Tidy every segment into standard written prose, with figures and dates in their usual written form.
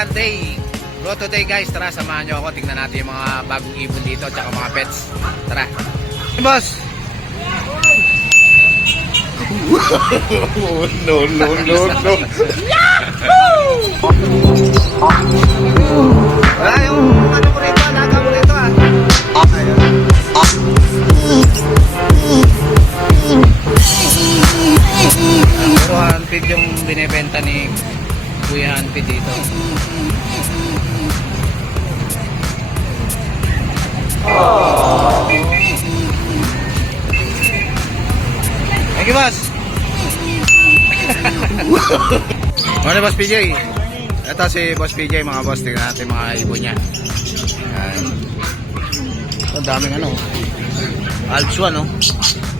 Sunday. Go today guys, tara samahan nyo ako. Tingnan natin yung mga bagong ibon dito at saka mga pets. Tara. Hey, boss. No. Ah, yung ano ko rito, alaga ko rito ah. Ayun. Puro handpid yung binibenta ni Kuya Handpid dito. Thank you, boss. Ano, boss PJ? Ito si boss PJ, mga boss. Tingnan natin mga ibon niya. Yan. Ang daming ano. Alpsuan, no?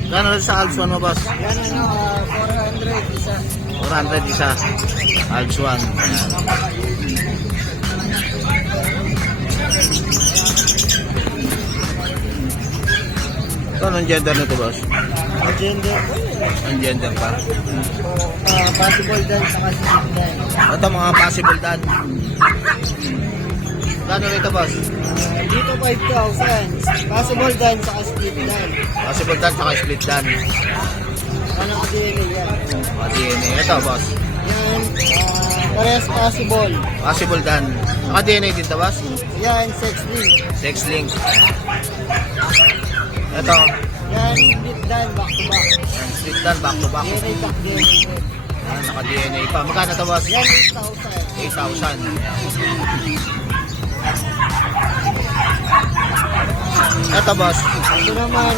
Gano'n rin sa Alpsuan mo, boss? Yan 400 isa. 400 isa. Alpsuan. Yan. Ito, anong gender nito, boss? Agenda ko Ang gender pa. possible dan sa split dan. Ito, mga possible dad. Gano'n rito, boss? Dito 5,000. Possible dan sa split dan. Possible dad, saka split dan. Ano ka DNA yan? DNA. Ito, boss. Yan, parehas possible. Possible dan. Saka DNA din to, boss? Yan, sex link. Sex link. Ito. Yan, split dan, back to back. Yan, split dan, back to back. DNA back DNA. Yan, naka-DNA pa. Magkano to, boss? Yan, 8,000. 8,000. Ito, boss. Ito naman,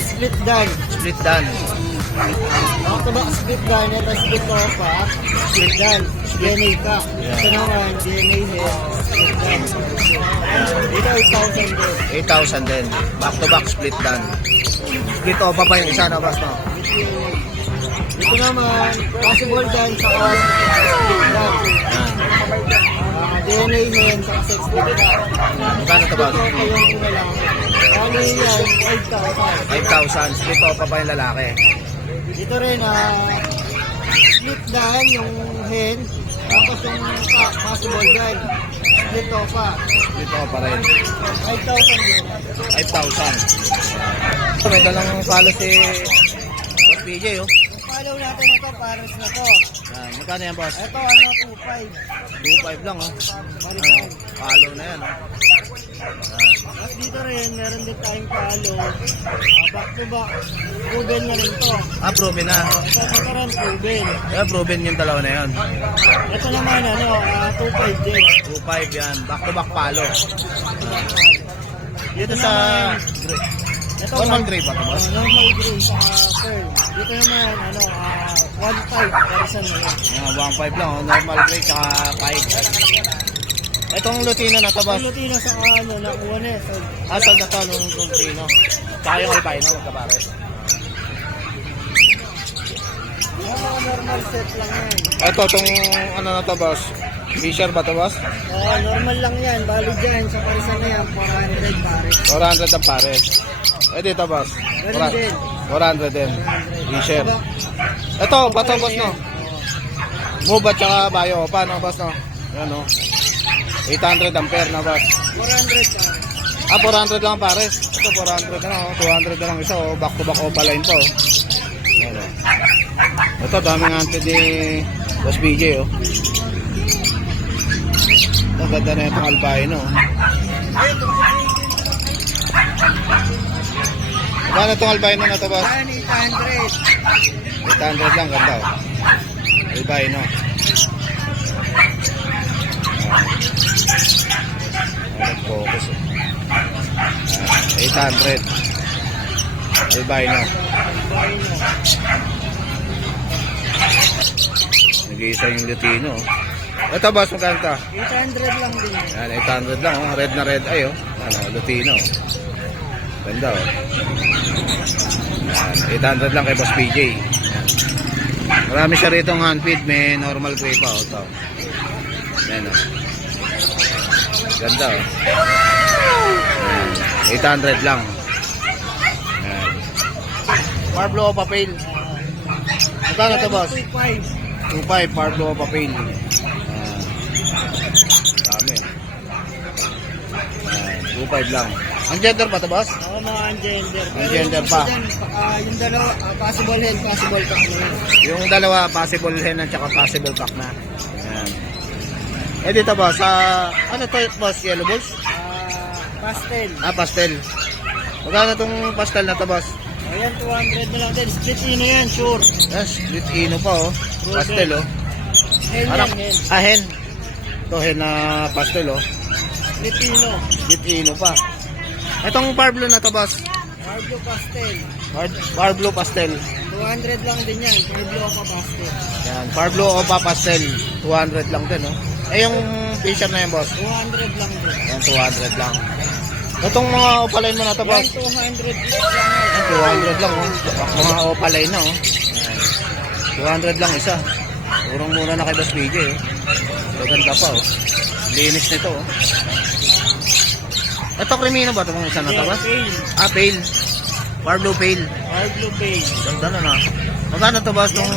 split dan. Split dan. Back to back split dan. Ito split opa. Split dan. DNA ka. Ito naman, DNA head. Split dan. Dito 8,000 din. 8,000 din. Back to back, split dan. Split opa pa yung isa na, boss, no? Ito naman, possible dan sa split dan. Yan. DNA hen sa sex split dan. Magkano to, boss? Ito yung lalaki. Bali yan, 5,000. 5,000. Split opa pa yung lalaki. Dito rin, split dan yung hen. Tapos yung possible dan. Split opa. Split opa rin. 5,000 din. 5,000. May dalang palo si Boss PJ, oh. Follow natin ito, pares na to. Yan. Magkano yan, boss? Ito, 2,500. 2,500 lang, oh. Parisan. Palo na yan, oh. At dito rin, meron din tayong palo. Back to back. Proven na rin to. Ah, proven na. Ito rin, proven. Yeah, proven yung dalawa na yun. Ito naman, 2,500 din. 2,500 yan. Back to back palo. Dito sa Ito, normal gray ba ito, boss? normal gray sa pearl. Dito naman, 1,500. Parisan na yan. Yan, 1,500 lang, oh. Normal gray tsaka 5. Itong Lutino na to, boss. Ang Lutino sa nakuha na eh. So, Asal na to, nung Lutino. Tsaka yung albino, magkapare. yung mga normal set lang yan. Ito, itong ano na to, boss. Fisher ba to, boss? Normal lang yan. Bali dyan, sa parisan na yan, 400 pare. 400 ang pares. Eh, dito, boss. Ganun din. 400 din. Fisher. Ito, bato, boss, no? Move at saka bayo. Paano, boss, no? Yan, no? 800 ampere na, boss. 400 pare. Ah, 400 lang ang pares. Ito, 400 na lang, oh. 200 na lang isa, oh. Back to back opaline to, oh. Yan, oh. Ito, daming hunted ni Boss BJ, oh. Ito, ganda na itong albino, oh. Magkano itong albino na to, boss? Yan, 800. 800 lang, ganda, oh. Albino. Focus, oh. 800. Albino. Nag-iisa yung Lutino, oh. Ito, boss, magkano ito? 800 lang din. Yan, 800 lang, oh. Red na red eye, oh. Ano, Lutino, oh. Ganda, oh. Yan, 800 lang kay Boss PJ. Yan. Marami siya rito ng handfeed. May normal gray pa, oh. Ito. Yan, oh. Ganda, oh. Yan. 800 lang. Yan. Parblo o papel. Magkano ito, boss? 2,500. 2.5 Parblo o papel. Dami. 2.5 lang. Ang gender pa to, boss? Oo, mga ungender. Ungender pa. Yung dalawa, possible hen, possible pack na yun. Yung dalawa, possible hen at saka possible pack na. Ayan. Eh dito boss, ano to boss, yellow balls? Pastel. Pastel. Magkano tong pastel na to boss? Ayan, 200 na lang din. Split ino yan, sure. Yes, with ino pa oh. Pastel oh. Hen Parang, yan, hen. hen. Ito hen na pastel oh. Split ino. With ino pa. Itong parblo na to boss. Marblue pastel. Parblo pastel. 200 lang din yan. Marblue ako pastel. Yan, parblo o pa pastel. 200 lang din oh. Eh yung t-shirt na yan boss. 200 lang din. Yan, 200 lang. Itong mga opaline mo na to boss. Yan, 200 each lang yan. 200 lang oh. Mga opaline na oh. Ayan. 200 lang isa. Urong muna na kay Boss PJ eh. Maganda pa oh. Linis nito oh. Ito krimino ba ito mga isa na to boss? Pale. Pale. Parblo pale. Marblue pale. Ganda na na. Magkano to boss itong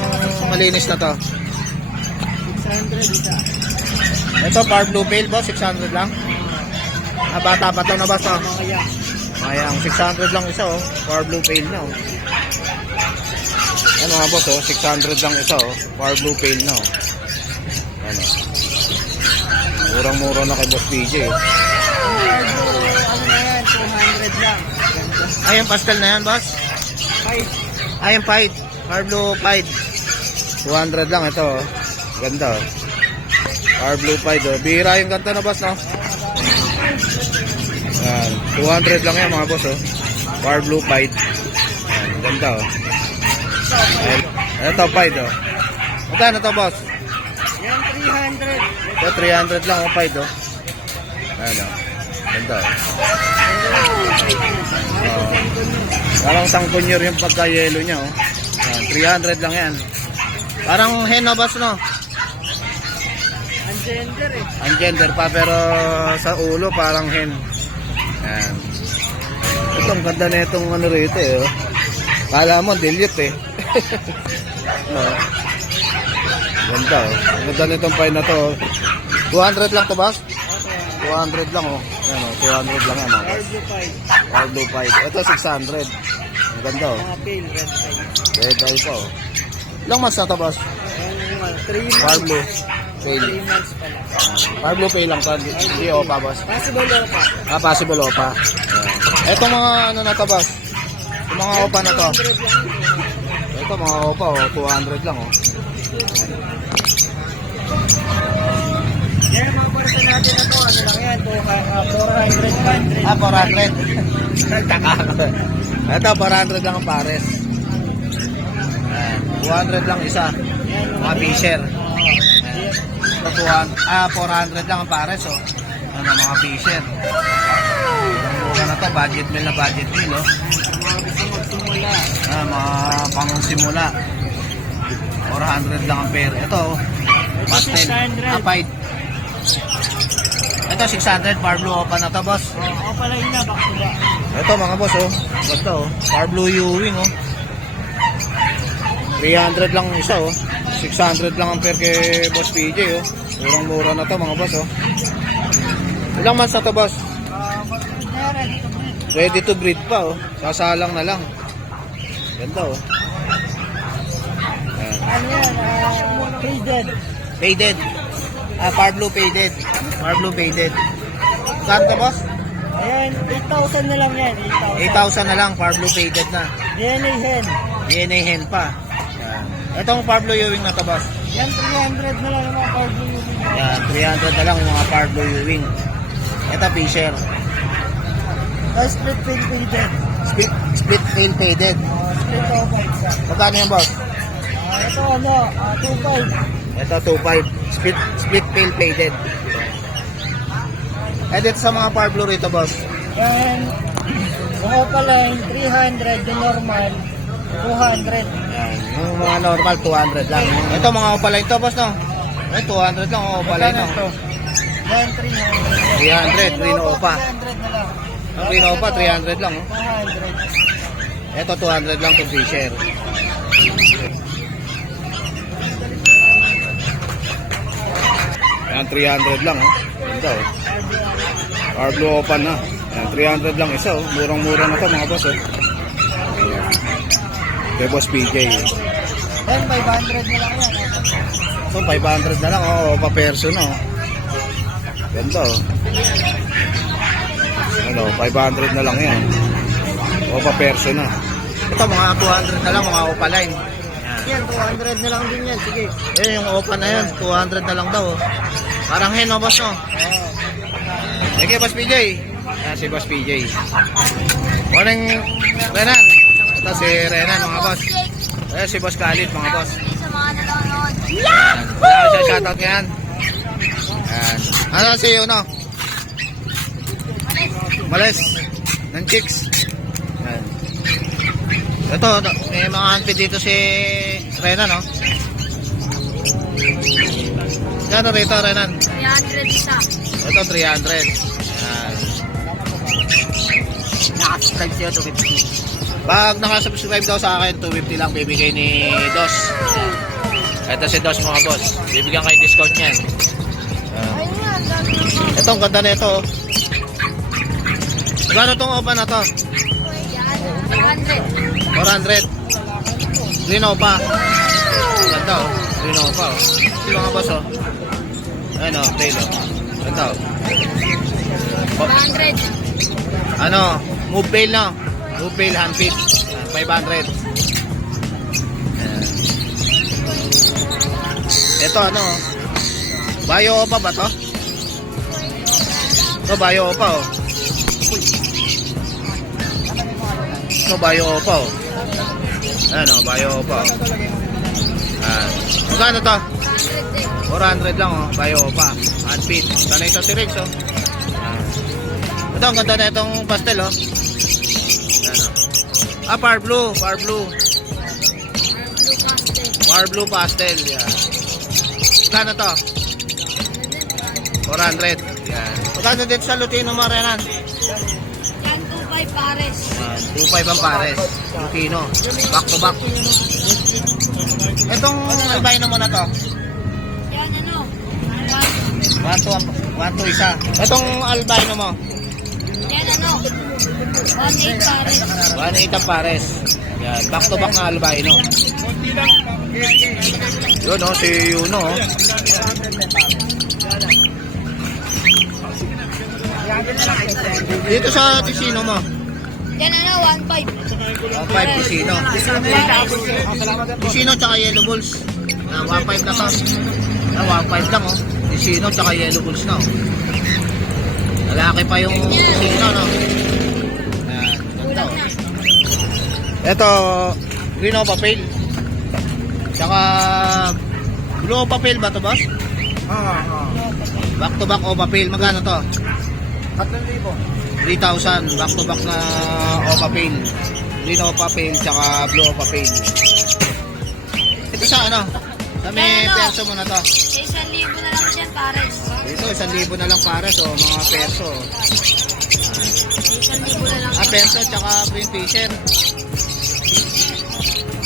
malinis na to? 600 isa. Ito Parblo pale boss, 600 lang. Bata pa to na boss oh. Mga yan. Mayang 600 lang isa oh. Parblo pale na oh. Ano mga boss oh, 600 lang isa oh. Parblo pale na oh. Ano. Murang-mura na kay Boss PJ oh. Ano na yan, 200 lang. Ay, yung pastel na yan boss? Ay, Ay, yung pied. Parblo pied. 200 lang ito oh. Ganda oh. Parblo pied oh. Bihira yung ganda na boss no? Yan. 200 lang yan mga boss oh. Parblo pied. Yan. Ganda oh. Ayan. Ito pied oh. Magkano to boss? yan 300. Ito 300 lang oh pied oh. Ayan oh. Ganda oh. Parang tangkunyor yung pagka-yellow niya oh. Yan. 300 lang yan. Parang hen na boss no? Ang gender eh. Ang gender pa pero sa ulo parang hen. Yan. Ito ang ganda na itong ano rito eh. Oh. Kala mo dilute eh. Oh. Ganda oh. Ang ganda na itong pine na to. 200 lang to boss? 200 lang oh. Yan oh. 200 lang yan oh. Marblue pale. Parblo pied. Ito 600. Ang ganda oh. Mga pale, red eye. Red eye pa oh. Ilang months na to boss? Ayan yung 3 months. Parblo. Pale. 3 months pa lang. Parblo pale lang to. Hindi opa boss. Possible lang pa. Possible opa. Etong mga ano na to boss? Yung mga opa na to. 200 lang. Ito mga opa oh, 200 lang oh. Yan, mga pwersa natin na to. Ano lang yan? 400, 500. 400. Nagtaka ako. Ito 400 lang ang pares. Ayan, 200 lang isa. Yan, Mga fisher. Ito 400 lang ang pares oh. Ano mga fisher. Mura na to, budget meal na budget meal oh. mga gusto magsimula. Mga pang simula. 400 lang ang pair. Ito oh. Pastel. 600. Pied. Ito 600 Parblo opa na to boss. Oo, pala yun na, back to back. Ito mga boss oh. Ganda oh. Parblo Ewing oh. 300 lang isa oh. 600 lang ang pair kay Boss PJ oh. Murang-mura na to mga boss oh. Ilang months na to boss? Ready to breed pa oh. Sasalang na lang. Ganda oh. Ayan. Ano yan? Faded. Faded. Parblo faded. Parblo faded. Saan to boss? Ayan, 8,000 na lang yan. 8,000 na lang. Parblo faded na. DNA hen. DNA hen pa. Ayan. Itong Parblo Ewing na to boss. Yan, 300 na lang yung mga card mo. Yan, 300 na lang yung mga Parblo Ewing. Ito Fisher. Split pin faded. Split tail faded. Split over isa. Magkano yan boss? Ito ano, 2,500. Ito 2.5. Split tail faded. Eh dito sa mga Parblo rito boss. Yan, mga pala yung 300, yung normal, 200. Yan. Yung mga normal 200 lang. Ito mga opaline to boss no? Eh 200 lang oh, opaline no. Yan, 300. 300 Rino Opa. 300 na lang. Ang Rino Opa 300 lang oh. 200. Ito 200 lang to Fisher. Yan, 300 lang, oh. Ganda, oh. Power Blue Opa na. Yan, 300 lang isa, oh. Murang-mura na to, mga boss, oh. Kay Boss PJ. Then, 500 na lang yan. So, 500 na lang, oh. Opa Perso na, oh. Ganda, oh. Ano, 500 na lang yan. Opa Perso na. Ito, mga 200 na lang, mga Opa line. Yan, 200 na lang din yan. Sige. Eh, yung Opa na yan, 200 na lang daw, oh. Parang hen, oh, boss, oh. Sige, Boss PJ. Yan, si Boss PJ. Morning, Renan. Ito si Renan, mga boss. Ayan, si Boss Khalid, mga boss. Sa mga nanonood. Yan. Wala siya shoutout ngayon. Yan. Ano si Uno? Malis. Ng chicks. Yan. Ito, may mga auntie dito si Renan, no? Gano rito, Renan? 300 isa. Ito, 300. Yan. Nakasubscribe siya, 250. Pag nakasubscribe daw sa akin, 250 lang bibigay ni Dos. Ito si Dos, mga boss. Bibigyan kayo discount niyan. Ayun nga, ang dami naman. Ito, ang ganda na ito. Magkano itong opa na to? Yan, 400. 400. Green opa. Ganda, oh. Green opa, oh. Ito, mga boss, oh. Ayan, oh. Tail, oh. Ganda, oh. 100. Ano? Move bail, no? Move bail, hand feed. 500. Ito, ano? Bayo opa ba to? Ito, bayo opa, oh. Ito, bayo opa, oh. Ayan, oh, bayo opa, oh. Ayan. Magkano to? 400 lang, oh. Bayo opa. Hand feed. Sanay sa si Rex, oh. Ayan. Ito, ang ganda na itong pastel, oh. Ayan, oh. Ah, Power Blue. Power Blue. Power Blue pastel. Yan. Magkano to? 400. Yan. Magkano dito sa Lutino Marianan? Yan, 25 pares. 2.5 ang pares. Lutino. Back to back. Itong albino mo na to? Yan, ano? 1 to isa. Itong albino mo? Yan, ano? 1.8 pares. 1.8 ang pares. Yan. Back to back na albino. Yun, oh. Si Yuno, oh. Dito sa Ticino mo? Yan, ano? 1.5. 1.5 Ticino. Ticino tsaka Yellow Bulls. 1.5 na to. 1.5 lang, oh. Ticino tsaka Yellow Bulls na, oh. Lalaki pa yung Ticino, no? Ayan. Kulang na. Ito, green opa pale. Tsaka blue opa pale ba to, boss? Back to back opa pale. Magkano to? 3,000. 3,000. Back to back na opa pale. Green opa pale tsaka blue opa pale. Ito sa ano? Sa may perso mo na to. Sa 1,000 na lang dyan, pares. Dito, 1,000 na lang para so mga perso. Sa 1,000 na lang. Ah, perso tsaka green fisher.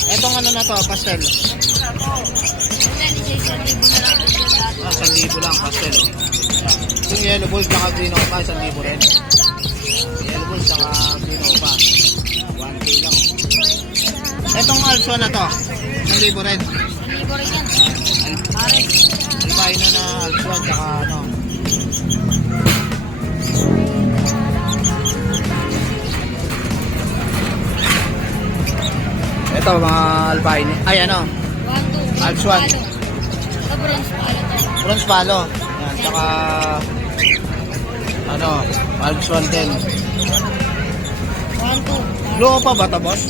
Etong ano na to, pastel. Yan, sa 1,000 na lang dyan lahat. Ah, 1,000 lang pastel, oh. Yung yellow balls tsaka green opa, 1,000 rin. Yellow balls tsaka green opa. 1K lang. Etong also na to, 1,000 rin. 1,000 rin yan. Pares. Albino na also tsaka ano. Ito mga albino. Ay ano, 1,2. Alswan. Ito, bronze pala to. bronze palo. Yan, tsaka ano, Alswan din. 1,2. Blue opa ba ito, boss?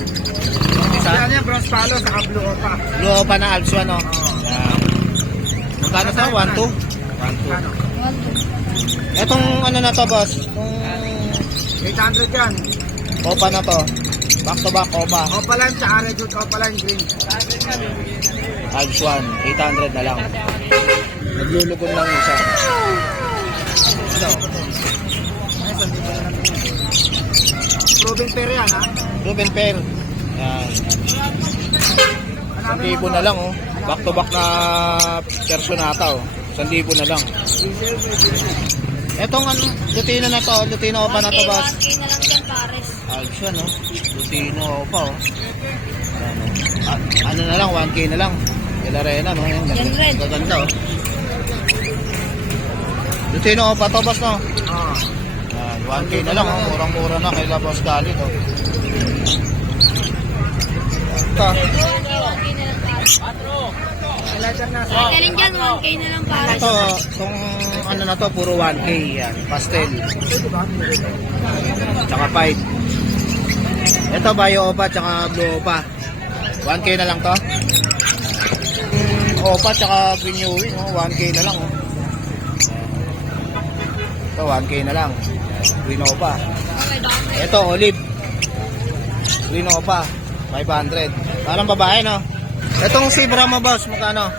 Isa? Yan yung bronze palo, saka blue opa. Blue opa na Alswan, no? Yan. Magkano to? 1,2? 1,2. 1,2. Etong ano na to, boss? Itong 800 yan. opa na to. Back to back opa. Opalan, tsaka redwood opalan green. Alswan, 800 na lang. Naglulugon lang isa. Ito, Proven pair yan, ha? Ruben Pair. Yan. 1,000 na lang, oh. Back to back na personata, oh. 1,000 na lang. Etong ano, Lutino na to, Lutino Opa na to, 1K, boss. 1K na lang yan, pares. Alps yan, no? Lutino Opa, oh. Ayan, oh. Ano na lang, 1K na lang. Elarena, no? Yan, Yan rin. gaganda, oh. Lutino Opa to, boss, no? Ayan, 1K na lang, oh. Murang-mura na kay La Boss Galit, oh. Ito. 1K na lang, pares. Galing dyan, 1K na lang, pares. Ito, itong ano na to, puro 1K, yan. Pastel. Tsaka 5. Ito, Bio Opa, tsaka Blue Opa. 1K na lang to. Opa, tsaka Green Ewing, oh. 1K na lang, oh. Ito, 1K na lang. Green Opa. Okay, dami. Ito, Olive. Green Opa, 500. Parang babae, no? Itong Zebra mo, boss, magkano?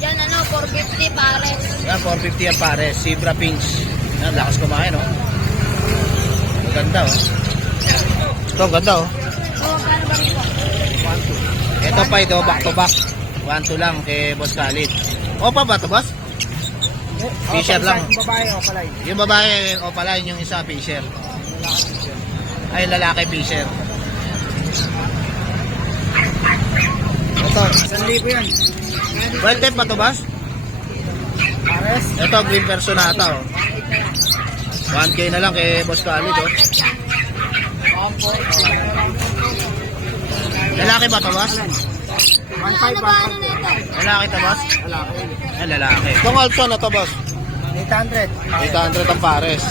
Yan, 450, pares. Yan, 450 yan pare. Zebra Pinch. Yan, lakas kumain, oh. Ang ganda, oh. Ito, ang ganda, oh. So, kano ba rin po? Ito pa ito, back to back. 1-2 lang kay Boss Khalid. Opa ba ito, boss? Fisher lang. Yung babae, opalay. Yung babae, opaline, yung isa, Fisher. Ay, lalaki, Fisher. Ito, 1,000 yan. well type ba ito, boss? Pares. Ito, green personata, oh. 1K na lang kay Boss Khalid, oh. Lalaki ba ito, boss? 1,500. Ano ba, ano na ito? Lalaki ito, boss? Lalaki. Ay, lalaki. Itong Alpson na ito, boss? 800. 800 ang pares.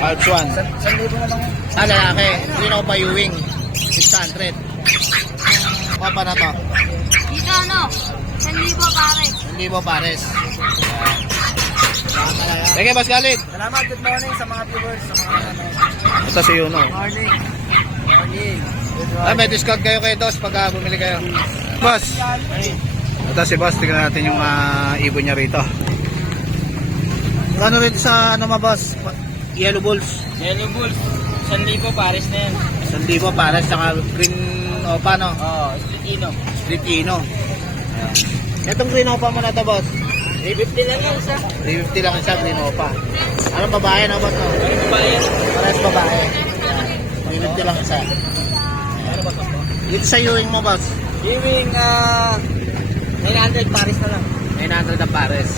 Alpson. 1,000 na lang. Ah, lalaki. Green Opa Ewing. 600. Opa na to. Dito, 1,000, pares. 1,000 pares. Sige, Boss Khalid. Salamat, good morning sa mga viewers, sa mga Ito si Yuno. morning. Morning. Good Ah, may discount kayo kay Dos pag bumili kayo. Boss. Ito si Boss. Tingnan natin yung ibon niya rito. Ano rito sa ano boss? Yellow Bulls. Yellow Bulls. 1,000 pares na yan. 1,000 pares. Saka green Opa, no? Oo, Spitino. Split Ino. Itong green Opa mo na to, boss. 350 lang yan isa. 350 lang isa, green Opa. Anong babae na, boss? No? Parehas babae. 350 lang isa. Dito sa Ewing mo, boss. Ewing, 900 pares na lang. 900 ang pares.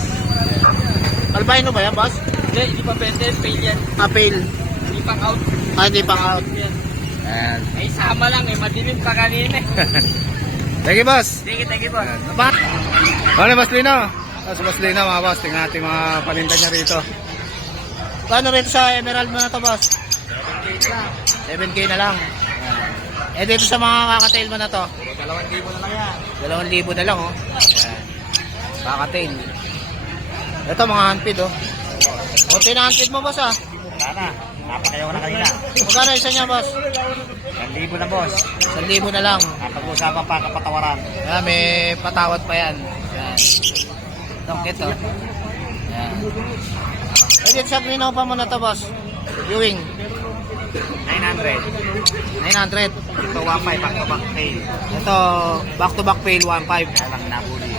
Albino ba yan, boss? Hindi pa pwede, fail yan. Apel. Hindi pang out. Ah, hindi pang out. Yan. Ayan. Ay, sama lang eh. Madilim pa kanina eh. Thank you, boss. Thank you, boss. Ba't? Ano, Boss Lino? Sa Boss Lino, mga boss. Tingnan natin mga paninda niya rito. Paano rito sa Emerald mo na to, boss? 7K na lang. Eh, dito sa mga kakatail mo na to? 2,000 na lang yan. 2,000 na lang, oh. Ayan. Kakatail. Ito, mga handpid, oh. Kunti na handpid mo, boss, ah. Wala na. Napakayaw na kanina. Magkano isa niya, boss? 1,000 na, boss. 1,000 na lang. Napag-usapan pa kapatawaran. Ayan, may patawad pa yan. Ayan. Itong kit, oh. Ayan. Eh, dito sa Green Opa mo na to, boss. Ewing. 900. 900. Ito 1,500 back to back pay. Ito, back-to-back fail, 1.5. Kaya lang nabuli.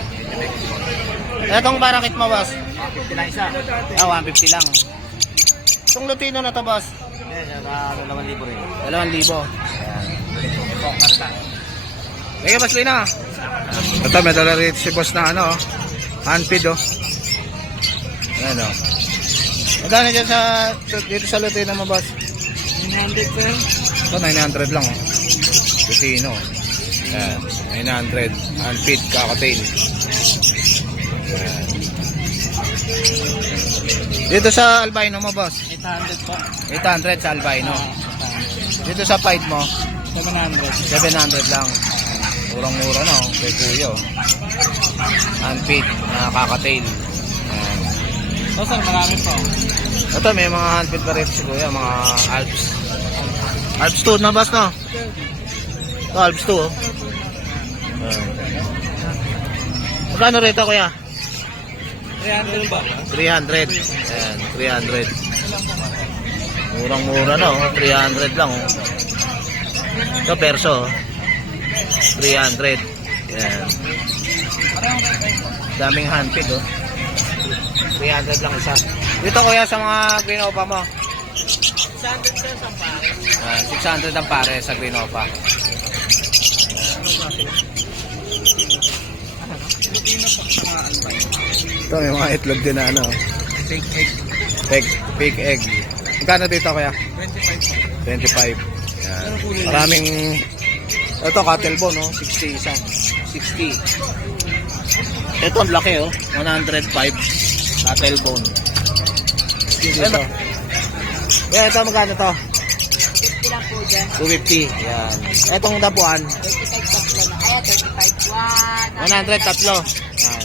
Itong barakit mo, boss. 50 lang isa. Ah, 150 lang. Itong Lutino na to, boss. Yan, 2,000 rin. 2,000. Focus na. Sige, boss Lina. Ito, may dala rito si boss na ano, handpid, oh. Ayan, oh. Magkano dyan dito sa Lutino mo, boss? 900 ko yun. Ito, 900 lang, oh. Lutino. Ayan, 900. Handpid, kakatail. Ayan. Dito sa albino mo, boss? 800 po. 800 sa albino. Dito sa pied mo? 700. 700 lang. Murang-mura na, oh. Kay Kuya, oh. Handpid, nakakatail. Ayan. So, sir, marami po. Ito, may mga handpid pa rin si Kuya, mga Alps. Alps 2 na, boss, no? Ito, Alps 2, oh. Ayan. Magkano rito, Kuya? 300 ba? 300. Ayan, 300. Murang-mura na, oh. 300 lang, oh. Ito, perso, oh. 300. Ayan. Daming handpid, oh. 300 lang isa. Dito kuya sa mga green opa mo. 600 pesos ang pare. 600 ang pare sa green opa. Ito may mga itlog din na ano. Fake egg. Fake egg. Magkano dito kuya? 25. 25. Yan. Maraming ito cattle bone, no? 60 isa. 60. Ito ang laki, oh. 105 cattle bone. Ito. Kaya ito magkano to? 50 lang po dyan. 250. Yan. Etong dapuan, 35 tatlo na. Ayan, 35. 100 tatlo. Yan.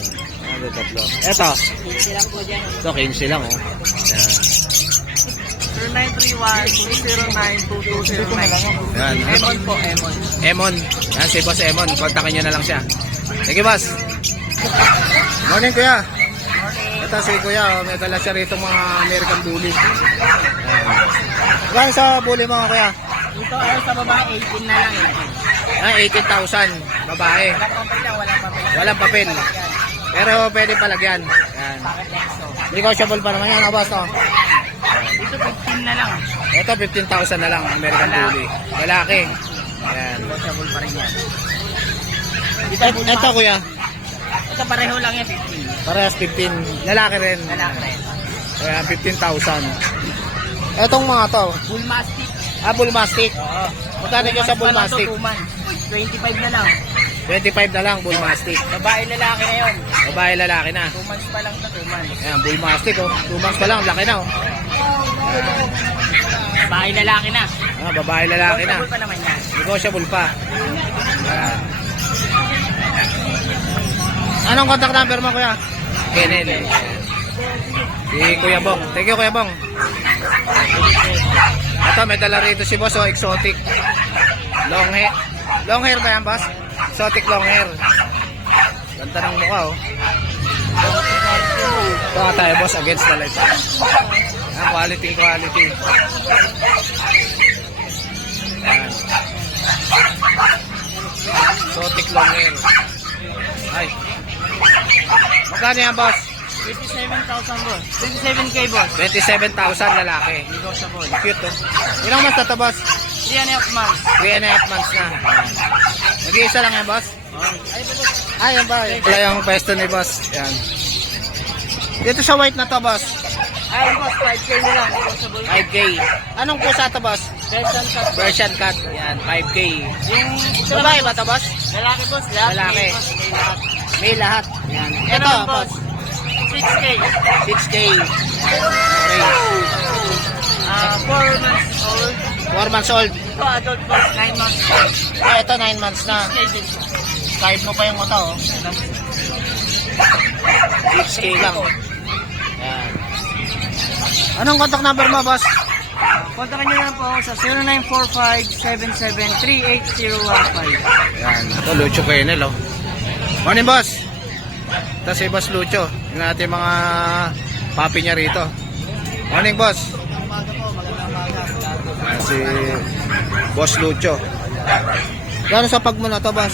100 tatlo. Ito, 50 lang po dyan. ito 15 lang, oh. Yan. 0931-209-2209. Yan. Emon po, Emon. Emon. Yan, si Boss Emon. Kontakin nyo na lang siya. Thank you, Boss. Morning, Kuya. Ito si Kuya. May dala siya rito mga American Bully. Gano'n sa bully mo, Kuya? Dito ay sa baba, 18 na lang. 18,000. Babae. Walang papel na, walang papel. Walang papel. Pero pwede palagyan. Yan. Bakit exo? Negotiable pa naman yan, Boss. No? Dito 15 na lang. Ito, 15,000 na lang. American Bully. Lalaki. Yan. Negotiable pa rin yan. Ito, Kuya. Ito pareho lang yan, 15. Parehas 15. Lalaki rin. Lalaki rin. Ayan, 15,000. Etong mga to. Bull Mastiff. Bull Mastiff. Oo. Magkano dyan sa Bull Mastiff? 2 months. 25 na lang. 25 na lang, Bull Mastiff. Babae lalaki na yun. Babae, lalaki na. 2 months pa lang na 2 months. Ayan, Bull Mastiff, oh. 2 months pa lang, laki na, oh. Babae lalaki na. Babae, lalaki na. Negotiable pa naman yan. Negotiable pa. Ayan. Anong contact number mo, Kuya? Kennel. Si Kuya Bong. Thank you, Kuya Bong. Ito, may dala rito si Boss, oh, exotic. Long hair. Long hair ba yan, Boss? Exotic long hair. Ganda ng mukha, oh. Ito nga tayo, Boss, against the light. Quality. Ayan. Exotic long hair. Ay. Magkano yan, Boss? 27,000 boss. 27K boss. 27,000 lalaki. Negotiable. Cute, oh. Ilang months na to, Boss? 3.5 months. 3.5 months na. Mag-iisa lang yan, Boss? Ay, ito boss. Yan ba? Wala yung pwesto ni Boss. Yan. Dito sa white na to, Boss. Ay, boss, 5K na lang. Negotiable. 5K. Anong pusa to, Boss? Persian cut. Persian cat. Yan, 5K. Yung ito Babae lang, ba to, Boss? lalaki boss. Lahat. Lalaki. May boss, may lahat. May lahat. Yan. Ito Ito, naman, Boss. 6K. 6K. Okay. 4 months old. 4 months old. Ito, adult boss. 9 months old. Ito, 9 months na. 6K din. Side mo pa yung mata, oh. 6K lang. Yan. Anong contact number mo, Boss? Kontakin nyo lang po ako sa 0945-7738015. Yan. Ito, Lucho Kennel, oh. Morning, Boss. Ito si Boss Lucho. Yung natin mga papi niya rito. Morning, Boss. Yan, si Boss Lucho. Gano'n sa pag mo na to, Boss?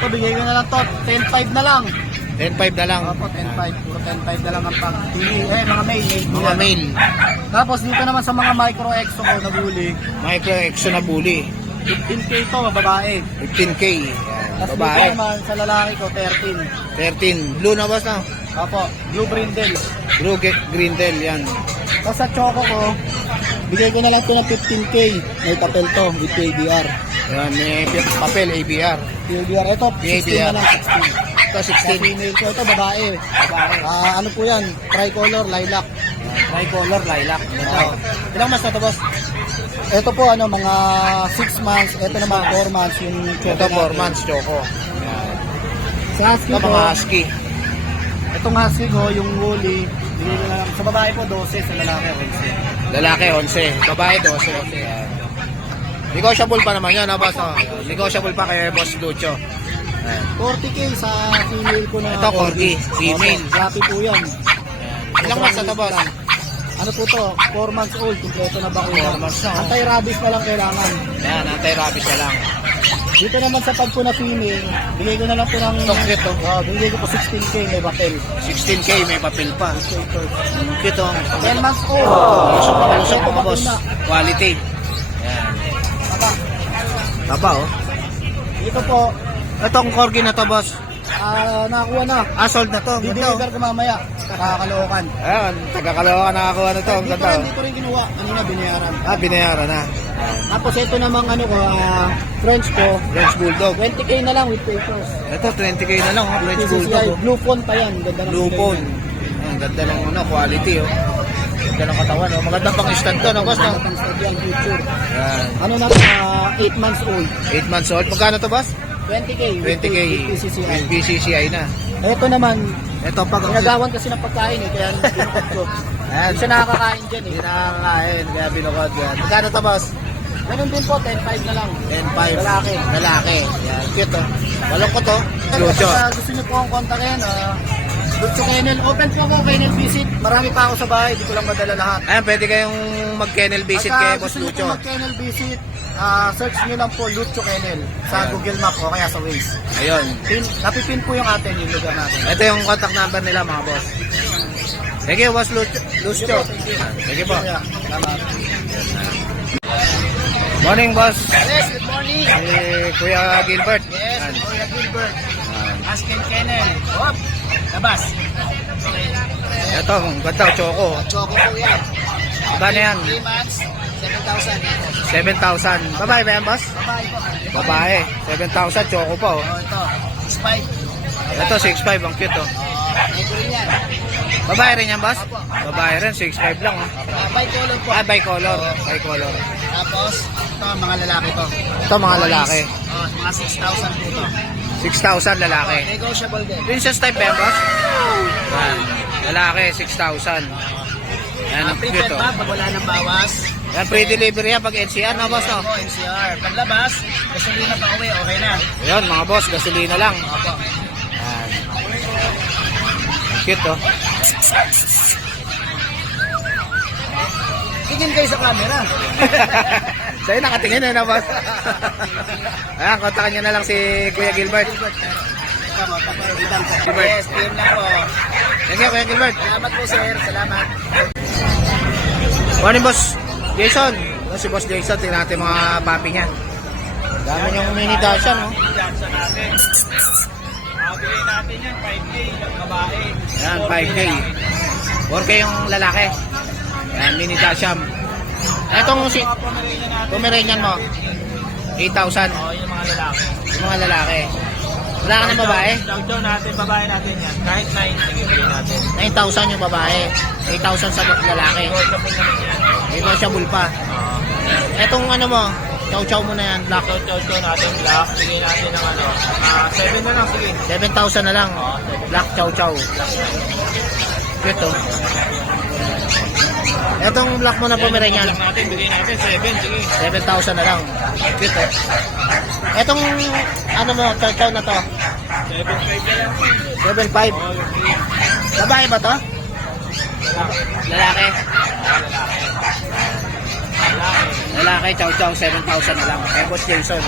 Ito, bigay ko na lang to. 10.5 na lang. 10.5 na lang. Opo, 10.5. Puro 10.5 na lang ang pag mga male. Mga male. Tapos dito naman sa mga micro exo ko na bully. Micro Exo na bully. 15K to, babae. 15K. Yan. Tapos Babae. dito naman sa lalaki ko, 13. 13. Blue na, Boss, na? Opo, blue brindle. Blue Grindel. Yan. Tapos sa choco ko, bigay ko na lang to ng 15K. May papel to with KBR. Yan. May papel, ABR. KBR, ito, 16 na lang, 16. Ito, Sa 16. female ko, ito babae. Ano po yan? Tricolor, lilac. Tricolor, lilac. Ito. Ilang mas na to, Boss? Ito po, mga 6 months. Ito naman, 4 months. Yung Ito, 4 months, Choco. Sa husky Ito, ko, mga husky. itong husky ko, yung woolly, bigay ko na lang. Sa babae po, 12. Sa lalaki, 11. Lalaki, 11. Babae, 12. Yan. Negotiable pa naman yan, ha, Boss? Oh. Negotiable pa kay Boss Lucho. Ayan. 40K sa female ko na Ito, corgi, female. Opo, Rapi po yan. Ilang months na to, Boss? Ano po to? 4 months old. Kompleto na bakuna. 4 months na, oh. Anti-rabies pa lang kailangan. Yan, anti-rabies na lang. Dito naman sa pag po na female, bigay ko na lang po ng... Ito, cute, oh. Bigay ko po 16K, may batel. 16K, may papel pa. Cute, oh. 10 months old. Ito, mga boss. Quality. Yan. Taba, oh. Dito po, Itong corgi na to, boss. nakakuha na. Sold na to. Ang ganda, oh. Di-deliver ko mamaya. Kakalokan. Ayan, taga-Caloocan nakakuha na to. Ang Dito ganda, oh. rin kinuha. Ano na, binayaran. Binayaran na. Tapos ito namang ano ko, French ko. French Bulldog. 20K na lang with papers. Ito, 20K na lang, oh. French PCCI, Bulldog, oh. blue phone pa yan. Ganda ng Blue bigay phone. niya. Ang ganda ng ano, quality, oh. Ganda ng katawan, oh. Maganda pang stand to, no, boss, no? Ang stadium future. Yan. Ano na, 8 months old. 8 months old. Magkano to, boss? 20K. with 20K. PCCI. With PCCI na. Ito naman, Ito, pag... ginagawan kasi ng pagkain kasi binukod ko. Ayan. Hindi siya nakakakain dyan Hindi nakakain, kaya binukod yan. Magkano to, boss? Ganun din po, 10.5 na lang. 10.5. Lalaki. Lalaki. Yan, cute, oh. Walang ko to. Lucho. Gusto niyo po akong kontakin, Lucho Kennel. Open po ako, Kennel Visit. Marami pa ako sa bahay, di ko lang madala lahat. Ayan, pwede kayong mag-kennel visit kay Boss Gusto niyo Lucho. po mag-Kennel Visit, search niyo lang po Lucho Kennel sa Ayan. Google Map o kaya sa Waze. Ayun. Napipin po yung atin, yung lugar natin. Ito yung contact number nila, mga boss. Sige, Boss Lucho. Sige po. Yeah, salamat. Morning, boss. Yes, good morning. Kuya Gilbert. Yes, Yan. Kuya Gilbert. Asken Kennel. Hop, labas. Ito, ang ganda, choco. Choco po yan. Magkano yan? 3 months, 7,000. 7,000. Babae ba yan, boss? Babae po. Babae. 7,000, choco po. Oh, ito. 6'5". Ito, 6,500. Ang cute, oh. Ito rin yan. Babae rin yan, boss? Babae rin, 6,500 lang, oh. Bicolor po. Bicolor. Bicolor. Tapos, ito mga lalaki to. Ito, mga lalaki. Oh, mga 6,000 po to. 6,000 lalaki. Negotiable din. Princess type ba yan, boss? Yan. Lalaki, 6,000. Yan, ang Prepare cute, oh. pa, pag wala ng bawas. Yan, free delivery yan pag NCR, no, boss, no? Opo, NCR. Paglabas, gasolina pa uwi, okay na. Ayun, mga boss, gasolina lang. Opo. Yan. Ang cute, oh. Tingin kayo sa camera. Sa'yo nakatingin, eh, no, boss? Ayan, kontakan nyo na lang si Kuya Gilbert. Gilbert. Yes, PM lang po. Thank you, Kuya Gilbert. Salamat po, sir. Salamat. Morning, boss Jason. Ito si boss Jason, tingnan natin mga papi niya. Dami niyong mini Dacia, no? Bigay natin yan, 5K, yung babae. Ayan, 5K. 4K yung lalaki. Ayan, mini Dacia. Etong si Pomeranian mo, 8,000. Yung mga lalaki. Yung mga lalaki. Wala ka ng babae? Chow natin, babae natin yan. Kahit 9, bigay natin. 9,000 yung babae. 8,000 sa lalaki. Negotiable pa. Etong ano mo, chow mo na yan, black. Chow natin, black. Bigay natin ng 7 na lang, sige. 7,000 na lang. Black chow. Ito. Etong black mo na Pomeranian, Black natin, bigay natin 7, sige. 7,000 na lang. Ito. Etong ano mo, chow na to, 7.5 na lang. 7,500. Babae ba to? Lalaki. Lalaki, chow, 7,000 na lang. Kay Boss Jason.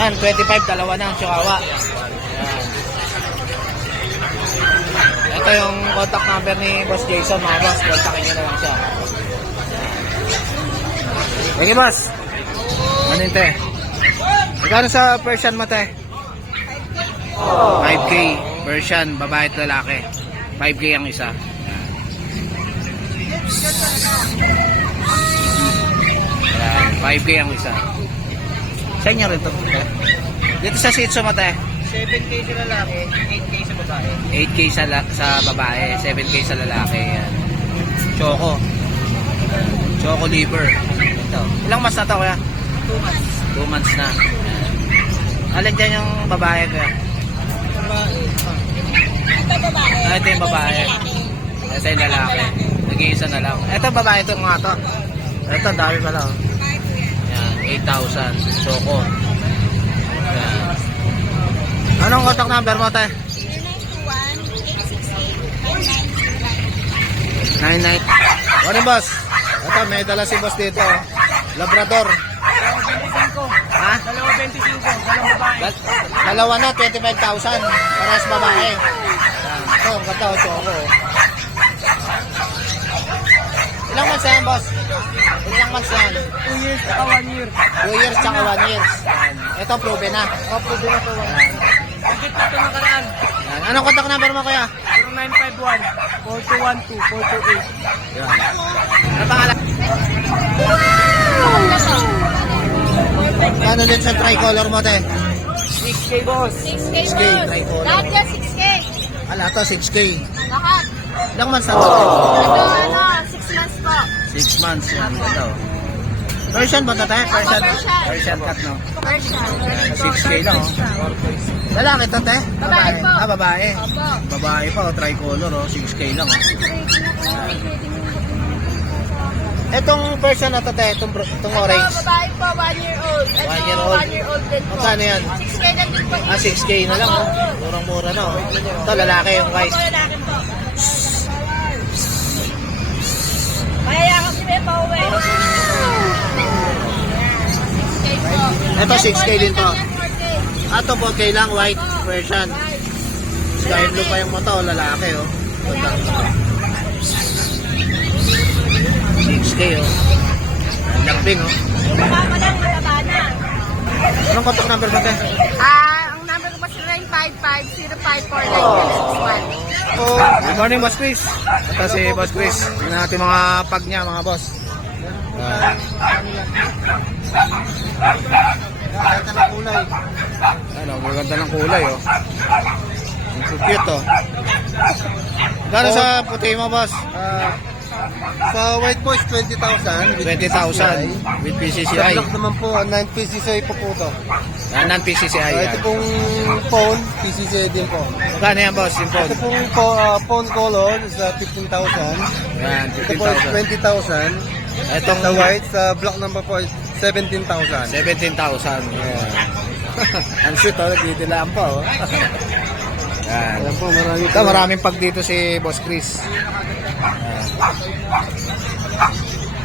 Ayan, 25, dalawa na ang chihuahua. Ayan. Ito yung contact number ni Boss Jason, mga boss. Kontakin nyo na lang siya. Sige, boss. Ano yun, te? Magkano sa Persian mo, te? 5K. Persian, babae at lalaki. 5K ang isa. Ayan, 5K ang isa. Sa inyo rin ito. Dito sa Shih Tzu mo, te? 7K sa lalaki, 8K sa babae. 8K sa babae, 7K sa lalaki. Yan. Choco. Choco liver. Ito. Ilang months na to, kuya? 2 months. 2 months na. Yan. Alin dyan yung babae, kuya? Babae. Ito yung babae. Ito yung lalaki. Nag-iisa na lang. Ito babae, ito nga to. Ito, dami pala. Oh. Yan, 8,000. Choco. Yan. Anong contact number mo, te? 9.9. Morning, boss. Ito, may dala si boss dito. Oh. Labrador. 25. Ha? Dalawa 25. Dalawang babae. Dalawa na, 25,000. Parehas babae. Yan. Ito, ang ganda, choco. Ilang months na yan, boss? Ilang months na yan? 2 years at 1 year. 2 years tsaka 1 year. Yan. Ito, proven na. Opo, din ako. Yan. Higit na ito nakaraan. Yan. Anong contact number mo, kuya? 0951-4212-428. Yan. Ano pangalan? Ano ulit sa tricolor mo, te? 6K boss. 6K 6K, boss. tricolor. Lahat yan 6K. Ala, ito, 6K. Lahat. Ilang months na to? Ito, 6 months po. 6 months. Yan, ito. Persian ba ito, te? Persian. Persian. Persian cut, no? Persian. 6K lang, oh. Lalaki ito, te? Babae po. Ah, babae. Opo. Babae pa, oh, tricolor, oh. 6K lang, oh. Etong Persian na to, te, itong orange. Ito, babae po, 1 year old. Ito, 1 year old. 1 year old din po. Magkano yan? 6K na din po. Ah, 6K na lang, oh. Murang-mura na, oh. Ito, lalaki yung white. Ito, lalaki po. Kaya kasi may pauwi. 6K po. Ito, 6K din po. 4K. Ah, ito, 4K lang, white Persian. Sky blue pa yung mata, oh, lalaki, oh. Ganda. 6K, oh. Lakbing, oh. Baba lang, mataba na. Anong contact number mo, te? Ang number ko po si 955-0549-61. Good morning, Boss Chris. Ito si Boss Chris. Tignan natin mga pag niya, mga boss. Ganda ng kulay. Ano, maganda ng kulay, oh. Ang cute, oh. Gano'n sa puti mo, boss? Sa white boys, 20,000. 20,000 with Sa PCCI. black naman po, 9 PCCI po po ito. Yan, non-PCCI. Ito Yan. pong phone, PCCI din po. Magkano yan, boss? Yung phone? Ito pong phone color sa 15,000. Yan, Ito po 15,000. 20,000. Itong Sa white, sa black number po, 17,000. 17,000. Yan. Ang sweet, oh. Dito lang po, oh. Yan. Ayan po, marami Ito, maraming pag dito si Boss Chris.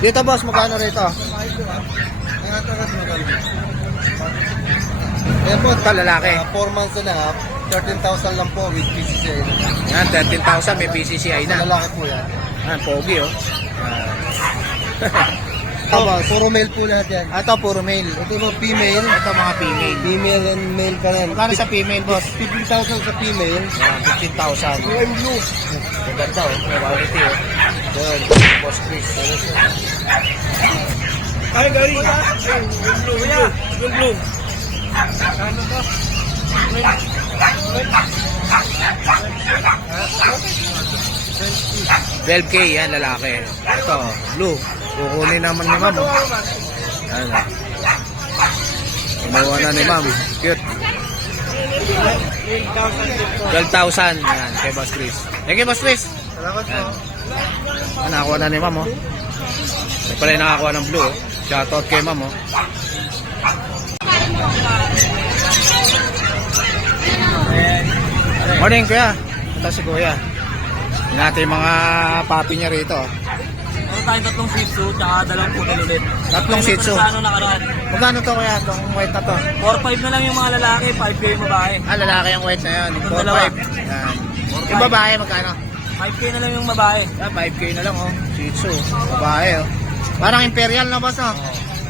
Dito, boss, magkano rito? Ayan po, Ito, lalaki. 4 months and a half, 13,000 lang po with PCCI. Yan, 13,000. May PCCI na. Lalaki po yan. Yan, pogi, oh. Ito, puro male po lahat yan. Ito, puro male. Ito po, female. Ito, mga female. Female and male pa rin. Magkano sa female, boss? 15,000 sa female. Yan, 15,000. Yung blue. Ang ganda, oh. Quality, oh. Yan, Boss Chris. Ay, gari. Yung blue. Yung blue. 12K, yan, lalaki. Ito, blue. Kukunin naman ni ma'am, oh. Yan, oh. Umawa na ni ma'am. Cute. 12,000. Yan, kay Boss Chris. Thank you, Boss Chris. Salamat po. Ah, nakakuha na ni ma'am, oh. May pala yung nakakuha ng blue, oh. Shoutout kay ma'am, oh. Morning, kuya. Ito si kuya. Yung natin yung mga papi niya rito, oh. Meron tayong tatlong Shih Tzu, tsaka dalawang poodle ulit. Tatlong Shih Tzu. Sa ano nakaraan? Magkano to, kuya? Itong white na to. 4-5 na lang yung mga lalaki, 5K yung babae. Ah, lalaki yung white na yun. Itong 4-5. dalawa. Yan. 4-5. Yung babae, magkano? 5K na lang yung babae. Yan, 5K na lang, oh. Shih Tzu. Babae, oh. Parang imperial na, boss, oh.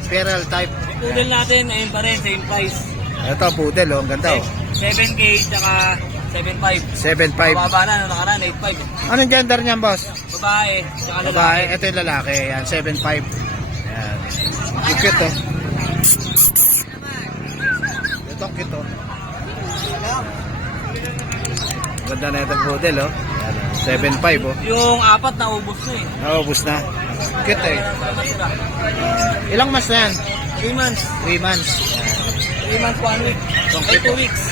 Imperial type. Yung poodle natin, ayun pa rin, same price. Ito, poodle, oh. Ang ganda, oh. 7K, tsaka 7.5. 7.5. Mababa na, ano nakaraan, 8.5. Anong gender niyan, boss? Babae, tsaka lalaki. Babae. Ito yung lalaki. Yan, 7.5. Yan. Ang cute, oh. Ito, ang cute, oh. Ganda na itong poodle, oh. Yan, 7.5, oh. Yung apat na ubos na eh. Naubos na. Cute, eh. Ilang months na yan? 3 months. 3 months. 3 months, 1 week. Ay, 2 weeks.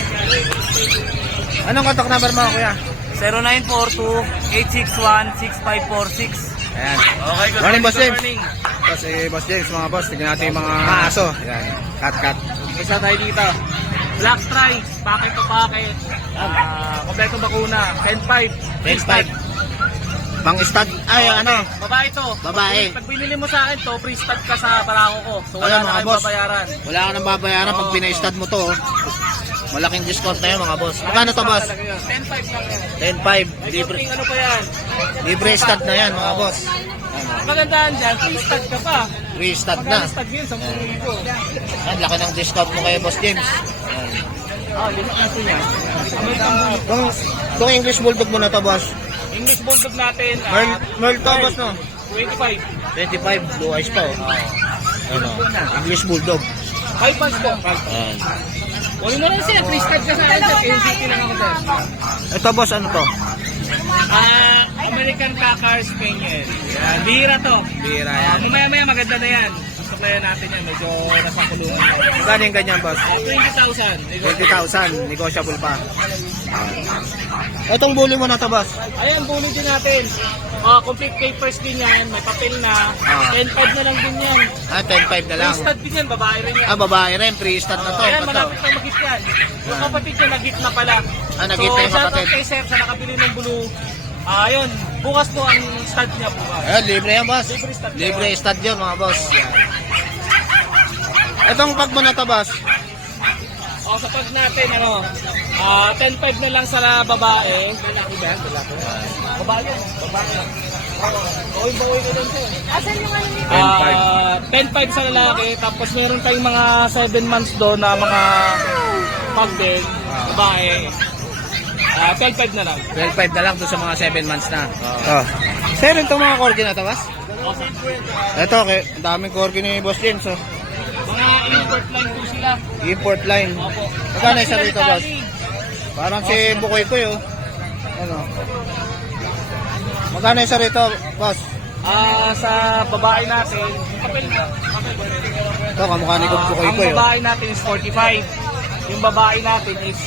Anong contact number mo, kuya? 0942-861-6546. Ayan. Okay, good Morning, Boss James. morning. Ito si Boss James, mga boss. Tignan natin yung mga aso. Ayan. Cut. Isa tayo dito. Black stripe, packet to packet. Kompleto bakuna, 10.5. 10.5. Pang stud, ay ano, Babae to. Babae. Pag binili mo sa akin to, free stud ka sa barako ko. So wala Ayan, na mga kayong boss. babayaran. Wala ka nang babayaran pag pina-stud mo to. Oh. Malaking discount na yun mga boss. Magkano to boss? 10.5 lang yan. 10.5. May Libre, konting ano pa yan. libre stud na yan mga boss. Ang magandaan dyan, free stud ka pa. Free stud Magkano na. stud yun? 10,000. Yan, laki ng discount mo kay Boss James. Yan. Ah, yun ang aso niya. American Bulldog. Kung English Bulldog mo na to boss. English Bulldog natin. Merl to boss no? 25. 25, blue eyes pa oh. Ano, English Bulldog. 5 months po. Yan. Huwag mo lang siya, free stud ka sa akin. Sa PNCT lang ako dyan. Ito boss, ano to? American Cocker Spaniel. Yan, bihira to. Bira yan. Mamaya-maya maganda na yan. Suklayan natin yan. Medyo nasa kulungan yan. Magkano yung ganyan boss? 20,000. 20,000, negotiable pa. Itong bully mo na to boss. Ayan, bulo din natin. Complete papers din yan. May papel na. 10.5 na lang din yan. 10.5 na lang. Free stud din yan. Babae rin yan. Babae rin, free stud na to. Ayan, Ito. malapit na mag-hit yan. Yung kapatid niya nag-hit na pala. Nag-hit na yung So, shoutout kapatid. kay Sir sa nakabili ng blue. Ayun, bukas po ang stud niya bukas. Ayan, libre yan boss. Libre stud. Libre stud yun mga boss. Yan. Itong pag mo na to boss. O, sa pag natin, 10.5 na lang sa babae. Babae yan. Babae. Bawi ko lang siya. Asan yung ano nito? 10.5 sa lalaki, tapos meron tayong mga 7 months doon na mga pag din, babae. 12.5 na lang. 12.5 na lang doon sa mga 7 months na. Oh. Sir, itong mga corgi na to boss? Ito, ang daming corgi ni Boss James oh. Mga import line po sila. Import line. Opo. Magkano isa rito boss? Parang si Bukoy ko yun. Ano? Magkano isa rito boss? Sa babae natin, papel na. Ito, kamukha ni Bukoy Ang ko yun. babae natin is 45. Yung babae natin is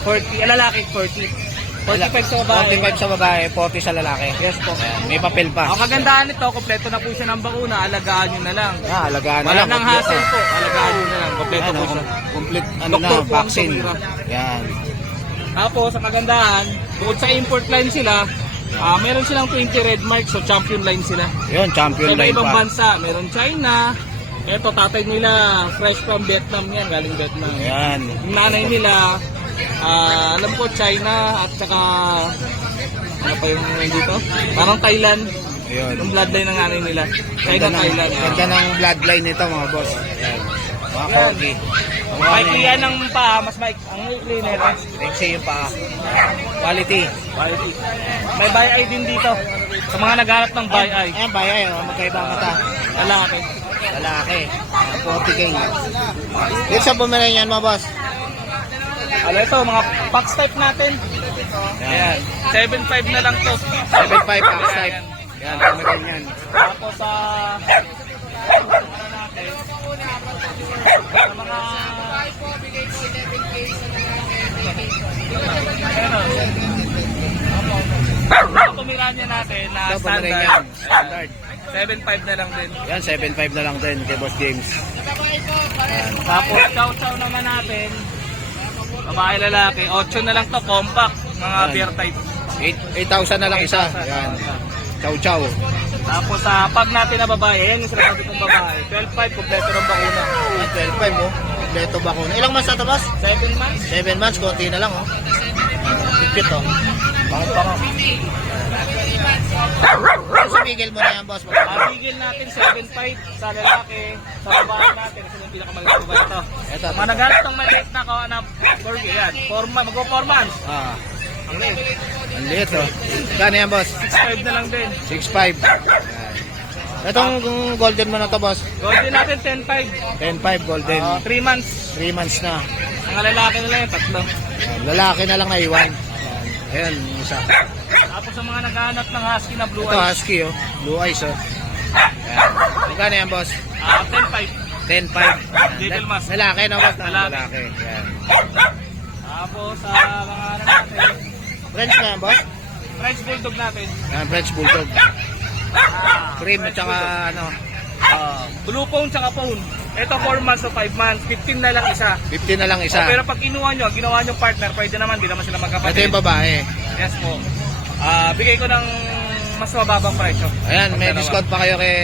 40. Lalaki 40. 45 sa babae. 45 sa babae, 40 sa lalaki. Yes po. Ayan, may papel pa. Ang kagandahan nito, kompleto na po siya ng bakuna. Alagaan nyo na lang. Alagaan na Wala lang. nang hassle po. Alagaan nyo na lang. Kompleto Ayan, po siya. complete ano Doktor na, po ang vaccine. tumira. Yan. Tapos, ang kagandahan, bukod sa import line sila, meron silang 20 red marks, so champion line sila. Yun, champion Sa line ibang pa. bansa, meron China. Ito, tatay nila, fresh from Vietnam yan, galing Vietnam. Yan. Yung nanay nila, alam ko, China, at saka, ano pa yung dito? Parang Thailand. Yun. Yung bloodline ng nanay nila. China, Thailand. Ganda ng bloodline nito mga boss. Yan. Mga Yan. corgi. May clear ng paa, mas may, ang cleaner. Next yung paa. Quality. Quality. May buy eye din dito. Sa mga naghanap ng buy eye. Ayan, bayay. Oh. Magkaiba ang mata. Lalaki. Lalaki. 40K. Dito sa Pomeranian mo boss. Ano ito, mga box type natin. Ayan. 7.5 na lang to. 7.5 box type. Yan, Pomeranian. Tapos sa mga Ito Pomeranian natin na Ito, standard. Pomeranian. Standard. 7.5 na lang din. Yan, 7.5 na lang din kay Boss James. Tapos chow-chow naman natin. Babae lalaki, 8 na lang to, compact, mga Yan. beer type. 8,000 na lang isa. Yan. Chow chow. Tapos sa pag natin na babae, yan yung sinasabi kong babae. 12.5, kompleto ng bakuna. 12.5 oh. Kompleto ba ko? Ilang months na to boss? 7 months. 7 months, konti na lang oh. Pipit oh. Pango. Ano sa bigel mo na yan boss? Bigil natin 7.5 sa lalaki, sa babae natin kasi yung pinakamaliit ko ba ito. Ito. Mga nagalit ng maliit na kawa na burger yan. Mag-4 months. Ah, Ang liit. ang liit oh. Kano yan boss? 6.5 na lang din. 6.5. Itong golden mo na to boss? Golden natin 10.5. 10.5 golden. 3 months. 3 months na. Ang lalaki nila yung tatlo. Lalaki na lang na iwan. Ayan, yung isa. Tapos sa mga naghahanap ng husky na blue Ito eyes, husky oh. Blue eyes oh. Ayan. Magkano yan boss? 10.5. 10.5. Little mas. Lalaki na boss? Lalaki. Ayan. Tapos sa mga ano natin, French na yan boss? French Bulldog natin. Ayan, French Bulldog. Cream at saka ano, Blue phone tsaka phone. Ito 4 months o 5 months, 15 na lang isa. 15 na lang isa. Pero pag kinuha nyo, ginawa nyo partner, pwede naman, di naman sila Ito magkapatid. yung babae. Yes po. Bigay ko ng mas mababang presyo. Ayan, may Dalawa. discount pa kayo kay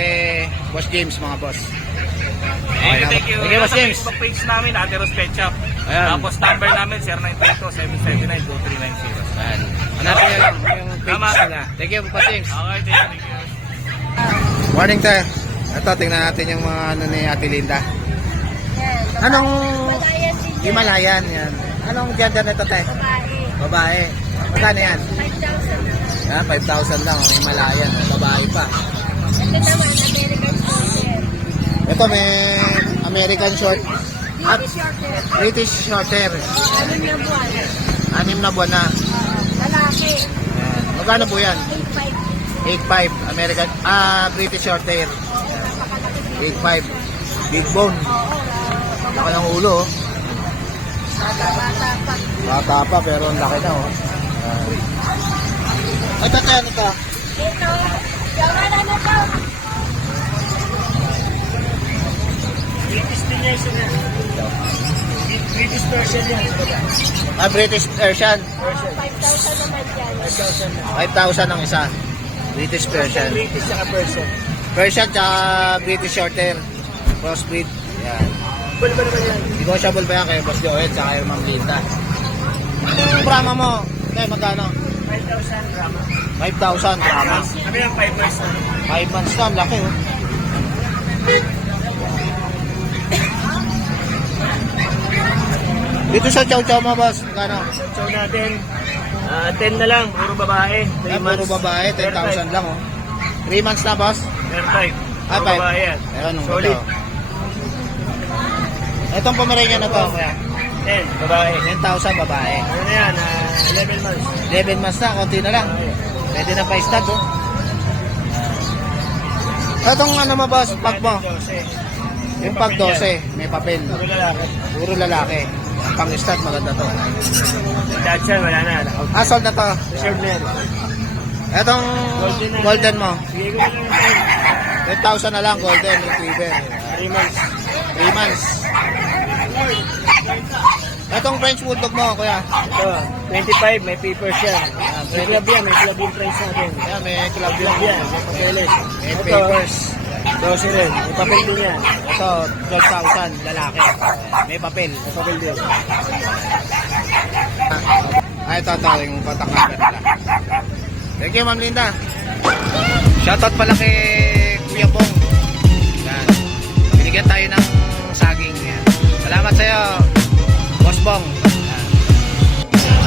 Boss James, mga boss. Thank you, thank you. Thank you, Boss Sa James. Facebook page namin, Ateros Pet Shop. Ayan. Tapos number namin, 0932-779-2390. Ayan. Hanapin nyo lang yung page Tama. nila. Thank you, Boss James. Okay, thank you. Morning, tayo. Ito, tingnan natin yung mga ano ni Ate Linda. Anong Himalayan yan? Anong gender nito, tayo? Babae. Magkano yan? 5,000. Yan, 5,000 lang. Ang Himalayan. Babae pa. Ito naman, American Shorter. Ito, may American short. At British Shorter. British shorthair. 6 na buwan. 6 na buwan na. Lalaki. Yan. Magkano po yan? 8,500. 8.5 American British Shorthair. 8.5 big bone. Laki ng ulo, oh. Bata pa. Bata pa pero ang laki na, oh. Ito tayo, ano to? Ito. Yaman na to. British din yan sila. British version yan. British Persian. 5,000 naman yan. 5,000 na. 5,000 ang isa. British Persian. British saka version. Persian tsaka British Shorthair. Crossbreed. Yan. Bala ba naman yan? Negotiable pa yan kay Boss Joel tsaka kay Ma'am Linda. Yung Brahma mo, tayo magkano? 5,000 grama. 5,000 Brahma. Kami yung 5 months na. 5 months na, ang laki, oh. Dito sa chow chow mo, boss, magkano? So natin, 10 na lang, puro babae. 3 Puro months. babae, 10,000 lang, oh. 3 months na, boss? Air type. Ah, Puro five. babae yan. Ayun, Solid. ito. Itong Pomeranian na to, kuya. 10, babae. 10,000 babae. Ano na yan, 11 months. 11 months na, konti na lang. Pwede na pa stud, oh. Itong ano mo, boss, pag mo? 12. Yung pag 12, may papel. Puro lalaki. Puro lalaki. Pang stud, maganda to. Dachshund, wala na. Sold na to. Reserve na yan. Itong golden mo, Sige ko na lang 10,000 na lang, golden retriever. 3 months. 3 months. Itong French Bulldog mo, kuya. Ito, 25, may papers yan. May club yan, may club yung price natin. Ayan, may club Club yan. yan, may papeles. May Ito, papers. 12 rin, may papel din yan. Ito, 12,000, lalaki. May papel. May papel din. Ito, yung contact number nila. Thank you, Ma'am Linda. Shoutout pala kay Kuya Bong. Yan. Binigyan tayo ng saging. Yan. Salamat sa'yo, Boss Bong. Yan.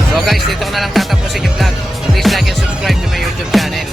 So guys, dito ko na lang tatapusin yung vlog. Please like and subscribe to my YouTube channel.